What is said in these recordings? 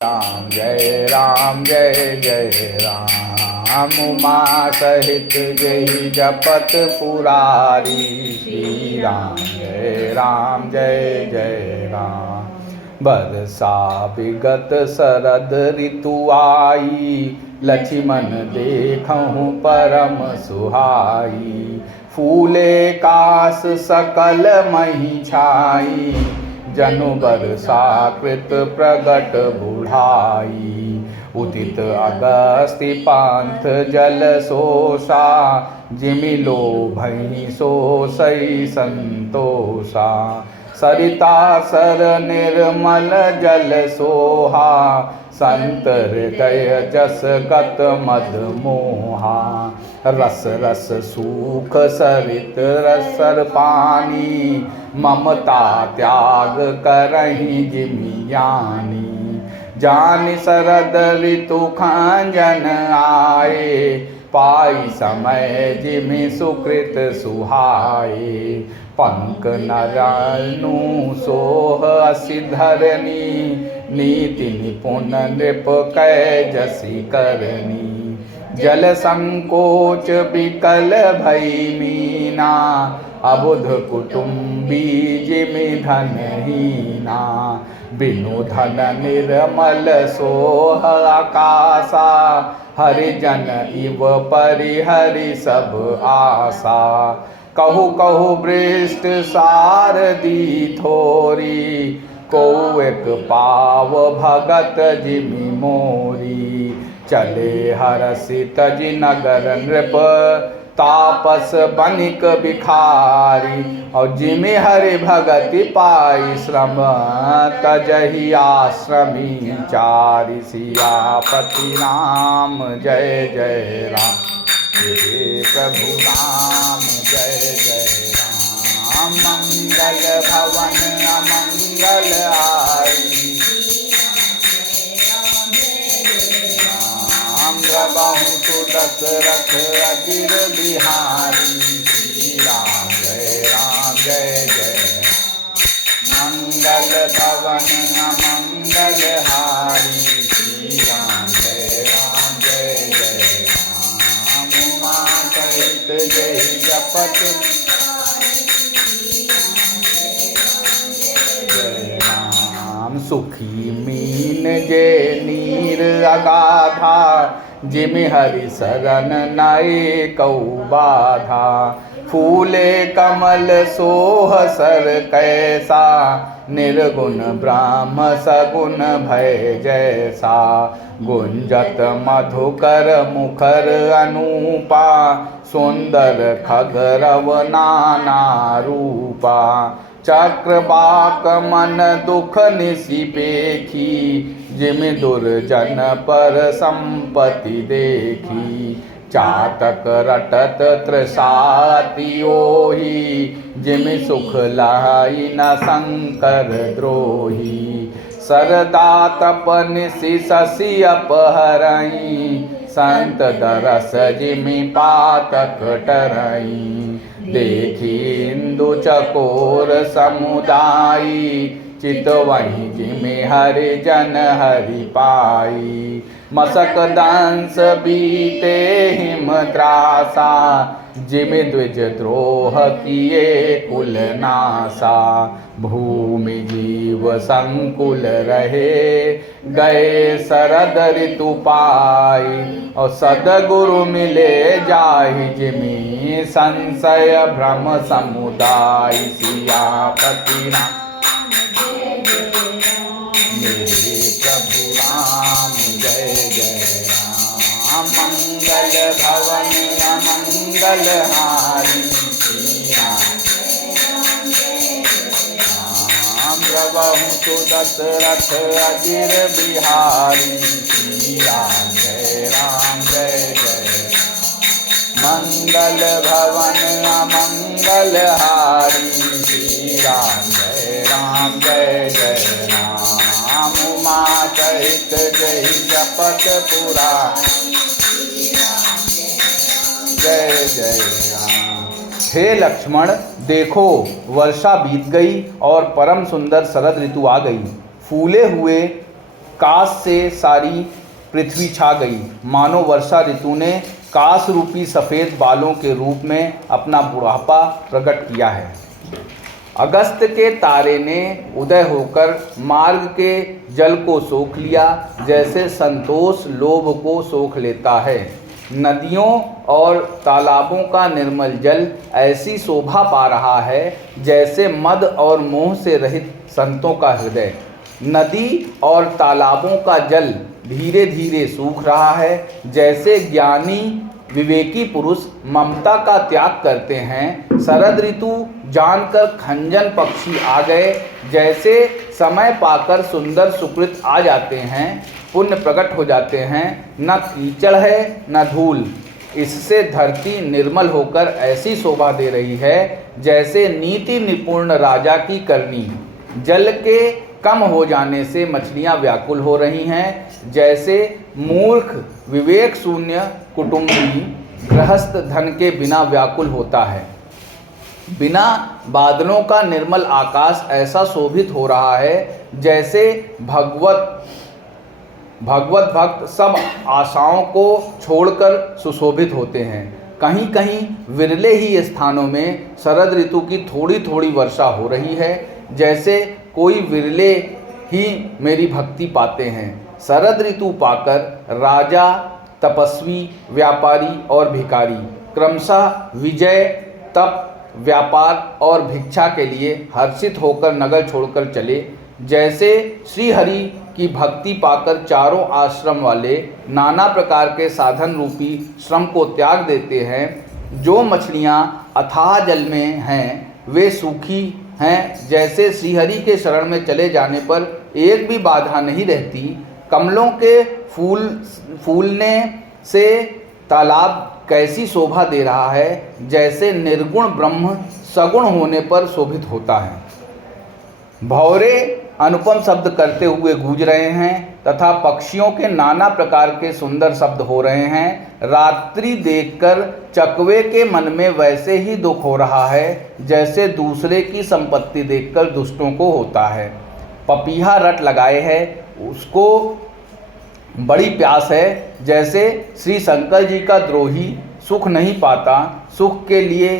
राम जय जय राम। उमा सहित जय जपत पुरारी। श्री राम जय जय राम। बरसा विगत शरद ऋतु आई, लक्ष्मण देखहु परम सुहाई। फूले कास सकल मही छाई, जनु बरसा कृत प्रगट बुढ़ाई। उदित अगस्त्य पंथ जल सोसा, जिमि लोभहि सो सई संतोषा। सरिता सर निर्मल जल सोहा, संत हृदय जस गत मद मोहा। रस रस सूख सरित रसर पानी, ममता त्याग करहि जिमियानी। जानि शरद ऋतु खंजन आए, पाई समय जिमि सुकृत सुहाए। पंक नरनु सोह असि धरनी, नीति निपुण नृप कै जसी करनी। जल संकोच विकल भई मीना, अबुध कुटुंबी जिमि धनहीना। बिनु धन निर्मल सोह आकाशा, हरिजन इव परिहरि सब आशा। कहु कहु बृष्ट सारदी थोरी, को एक पाव भगत जिमि मोरी। चले हरषि तजि नगर नृप, तापस बनिक भिखारी। और जिमि हरि भगति पाई श्रम, तजहि आश्रमी चारि। सियापति राम जय जय राम। हे प्रभु राम जय जय राम। मंगल भवन अमंगल हारी, प्रभु सुदत रथ अगिर बिहारी। श्री राम जय जय। मंगल भवन अमंगल हारी, श्री राम जय जय राम। उमा सहित जय जपत जय राम। सुखी मीन जे नीर अगाधा, जिमि हरि शरण नए कौ बाधा। फूले कमल सोह सर कैसा, निर्गुण ब्राह्म सगुण भय जैसा। गुंजत मधुकर मुखर अनूपा, सुंदर खगरव नाना रूपा। चक्रवाक मन दुख निसि पेखी, जिमि दुर्जन पर संपत्ति देखी। चातक रटत तृषाति ओही, जिमि सुख लहई न शंकर द्रोही। सरदा तपन शशि अपहरई, संत दरस जिमि पातक टरई। देखी इंदु चकोर समुदायी, चितवहि जिमि हरि जन हरि पाई। मसक दंस बीते हिम त्रासा, जिमि द्विज द्रोह किए कुल नासा। भूमि जीव संकुल रहे, गए शरद ऋतु पाई। और सदगुरु मिले जाहि जिमि, संशय भ्रम समुदाय। सियापति राम मेरे प्रभु राम जय जय राम। मंगल भवन अमंगल हारी, राम प्रभु सुदत रथ अगिर बिहारी। श्री राम जय जय। मंगल भवन अमंगल हारी, श्री राम जय जय राम। उमा सहित जय जपत पुरा, जय जय राम। हे लक्ष्मण, देखो वर्षा बीत गई और परम सुंदर शरद ऋतु आ गई। फूले हुए काश से सारी पृथ्वी छा गई, मानो वर्षा ऋतु ने काश रूपी सफ़ेद बालों के रूप में अपना बुढ़ापा प्रकट किया है। अगस्त के तारे ने उदय होकर मार्ग के जल को सोख लिया, जैसे संतोष लोभ को सोख लेता है। नदियों और तालाबों का निर्मल जल ऐसी शोभा पा रहा है जैसे मद और मोह से रहित संतों का हृदय। नदी और तालाबों का जल धीरे धीरे सूख रहा है, जैसे ज्ञानी विवेकी पुरुष ममता का त्याग करते हैं। शरद ऋतु जानकर खंजन पक्षी आ गए, जैसे समय पाकर सुंदर सुकृत आ जाते हैं, पुण्य प्रकट हो जाते हैं। न कीचड़ है न धूल, इससे धरती निर्मल होकर ऐसी शोभा दे रही है जैसे नीति निपुण राजा की करनी। जल के कम हो जाने से मछलियां व्याकुल हो रही हैं, जैसे मूर्ख विवेक शून्य कुटुंबी गृहस्थ धन के बिना व्याकुल होता है। बिना बादलों का निर्मल आकाश ऐसा शोभित हो रहा है जैसे भगवत भक्त सब आशाओं को छोड़कर सुशोभित होते हैं। कहीं कहीं विरले ही स्थानों में शरद ऋतु की थोड़ी थोड़ी वर्षा हो रही है, जैसे कोई विरले ही मेरी भक्ति पाते हैं। शरद ऋतु पाकर राजा, तपस्वी, व्यापारी और भिखारी क्रमशः विजय, तप, व्यापार और भिक्षा के लिए हर्षित होकर नगर छोड़कर चले। जैसे श्री हरि की भक्ति पाकर चारों आश्रम वाले नाना प्रकार के साधन रूपी श्रम को त्याग देते हैं। जो मछलियाँ अथाह जल में हैं वे सूखी हैं, जैसे श्रीहरि के शरण में चले जाने पर एक भी बाधा नहीं रहती। कमलों के फूलने से तालाब कैसी शोभा दे रहा है, जैसे निर्गुण ब्रह्म सगुण होने पर शोभित होता है। भौरे अनुपम शब्द करते हुए गूंज रहे हैं तथा पक्षियों के नाना प्रकार के सुंदर शब्द हो रहे हैं। रात्रि देखकर चकवे के मन में वैसे ही दुख हो रहा है जैसे दूसरे की संपत्ति देखकर दुष्टों को होता है। पपीहा रट लगाए है, उसको बड़ी प्यास है, जैसे श्री शंकर जी का द्रोही सुख नहीं पाता, सुख के लिए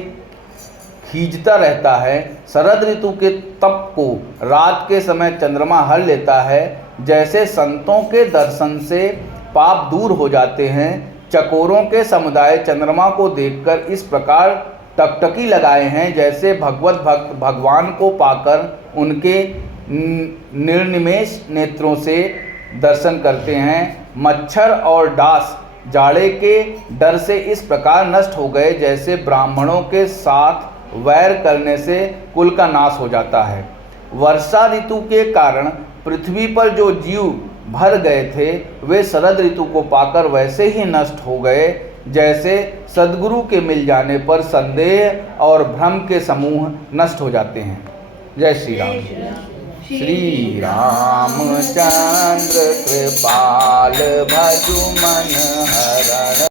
खींचता रहता है। शरद ऋतु के तप को रात के समय चंद्रमा हर लेता है, जैसे संतों के दर्शन से पाप दूर हो जाते हैं। चकोरों के समुदाय चंद्रमा को देखकर इस प्रकार टकटकी लगाए हैं, जैसे भगवत भक्त भगवान को पाकर उनके निर्निमेष नेत्रों से दर्शन करते हैं। मच्छर और डास जाड़े के डर से इस प्रकार नष्ट हो गए जैसे ब्राह्मणों के साथ वैर करने से कुल का नाश हो जाता है। वर्षा ऋतु के कारण पृथ्वी पर जो जीव भर गए थे वे शरद ऋतु को पाकर वैसे ही नष्ट हो गए जैसे सद्गुरु के मिल जाने पर संदेह और भ्रम के समूह नष्ट हो जाते हैं। जय श्री राम। श्री रामचंद्र कृपाल भजु मन हरण